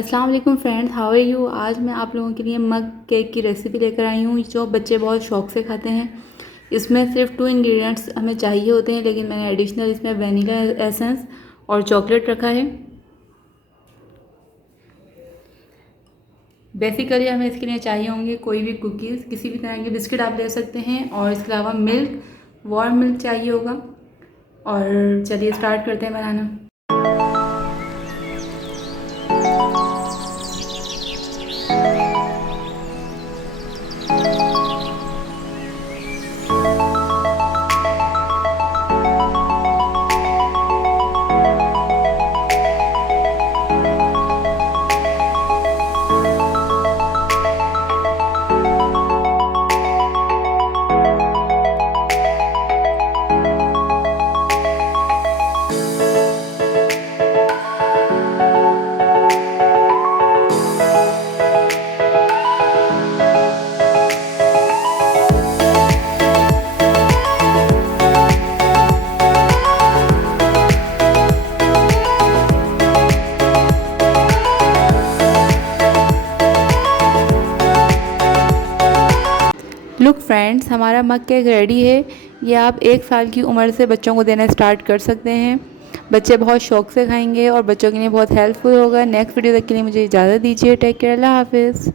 अस्सलाम वालेकुम friends, how are you. आज मैं आप लोगों के लिए मग केक की रेसिपी लेकर आई हूँ जो बच्चे बहुत शौक से खाते हैं। इसमें सिर्फ 2 इंग्रेडिएंट्स हमें चाहिए होते हैं, लेकिन मैंने एडिशनल इसमें वनीला एसेंस और चॉकलेट रखा है। बेसिकली हमें इसके लिए चाहिए होंगे कोई भी कुकीज़, किसी भी तरह के बिस्किट आप ले सकते हैं, और इसके अलावा मिल्क, वार्म मिल्क चाहिए होगा। और चलिए स्टार्ट करते हैं बनाना। लुक फ्रेंड्स, हमारा मग केक रेडी है। ये आप 1 साल की उम्र से बच्चों को देना स्टार्ट कर सकते हैं। बच्चे बहुत शौक से खाएंगे और बच्चों के लिए बहुत हेल्पफुल होगा। नेक्स्ट वीडियो तक के लिए मुझे इजाज़त दीजिए। टेक केयर, अल्लाह हाफिज़।